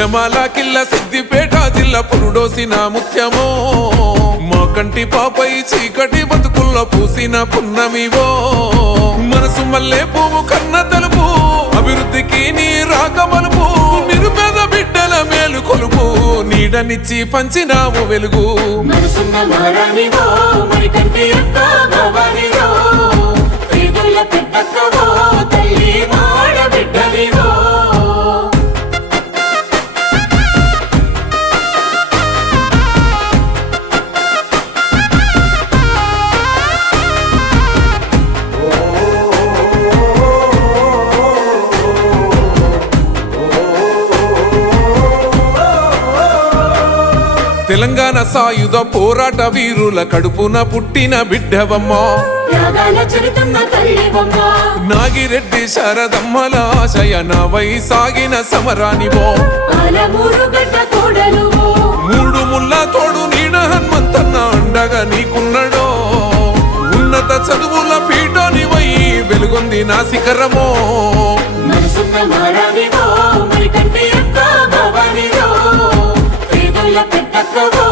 పుణ్యమాల కిల్ల సిద్దిపేట జిల్లా పురుడోసిన ముత్యమో మా కంటి పాపై చీకటి బతుకుల్లో పూసిన పున్నమివో. మనసు మల్లె పువ్వు కన్న తలుపు అభివృద్ధికి నీ రాక మలుపు నిరుపేద బిడ్డల మేలు కొలుపు నీడనిచ్చి పంచినావు వెలుగు. మనసున్న మారానివో మరి కంటి తెలంగాణ సాయుధ పోరాట వీరుల కడుపున పుట్టిన బిడ్డవమ్మా. నాగిరెడ్డి శరదమ్మల ఆశయనవై సాగిన సమరానివో. పాలమూరు గడ్డ కోడలువో. మూడు ముళ్ళ తోడు నీడ హనుమంతన్న అండగా నీకున్నడో. ఉన్నత చదువుల పీఠానివై వెలుగొంది నా శిఖరమో. మనసున్న మారానివో మరి కంటి la pinta produce.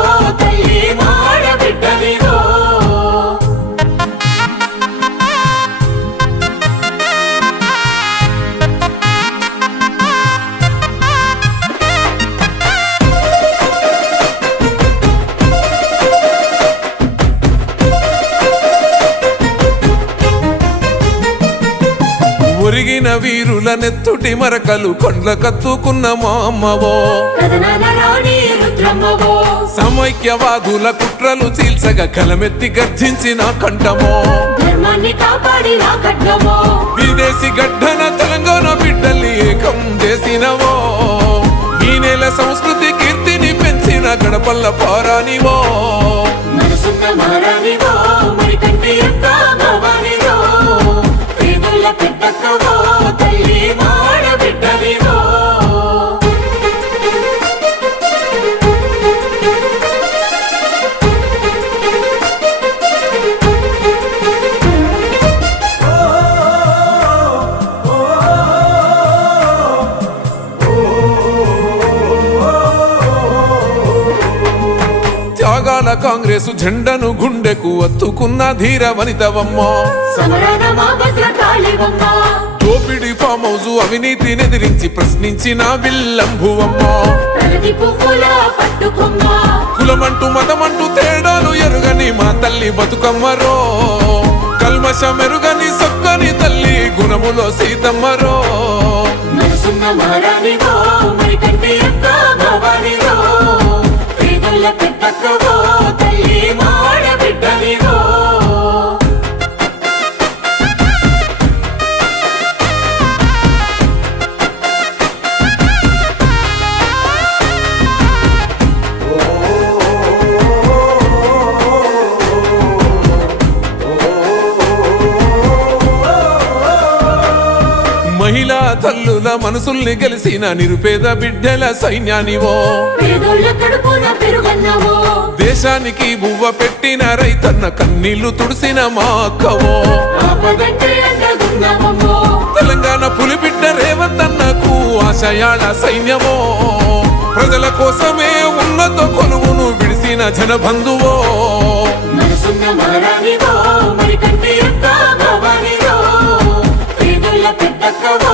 ఒరిగిన వీరుల నెత్తుటి మరకలు కొండ్ల కత్తుకున్న మా అమ్మవో కథనాల రాణి రుద్రమ్మవో. సమైక్యవాదుల కుట్రలు చీల్చగా కలమెత్తి గర్జించిన కంఠమో. విదేశీ గడ్డన తెలంగాణ బిడ్డల్ని ఏకం చేసినవో. ఈ నెల సంస్కృతి కీర్తిని పెంచిన గడపల్ల పారానివో. ప్రేముల పెద్దక్కవో తల్లి కాంగ్రెసు జెండను గుండెకు అత్తుకున్న ధీర వనితవమ్మా. భద్రకాళివమ్మ దోపిడి ఫామ్ హౌస్ అవినీతిని ఎదిరించి ప్రశ్నించిన విల్లంభువమ్మా. కులమంటూ మతమంటూ తేడాలు ఎరుగని మా తల్లి బతుకమ్మరో కల్మష మెరుగని సొక్కని తల్లి గుణములో సీతమ్మరో మరి కంటి ప్రేముల పెద్దక్కవో తల్లుల మనసుల్ని గెలిసిన నిరుపేద బిడ్డల సైన్యానివో. దేశానికి బువ్వ పెట్టిన రైతన్న కన్నీళ్ళు తుడిసిన మా అక్కవో. తెలంగాణ పులిబిడ్డ రేవంతన్నకు ఆశయాల సైన్యమో. ప్రజల కోసమే ఉన్నత కొలువును విడిసిన జనబంధువో. మరి కంటి పేదోళ్ళ పెద్దక్కవో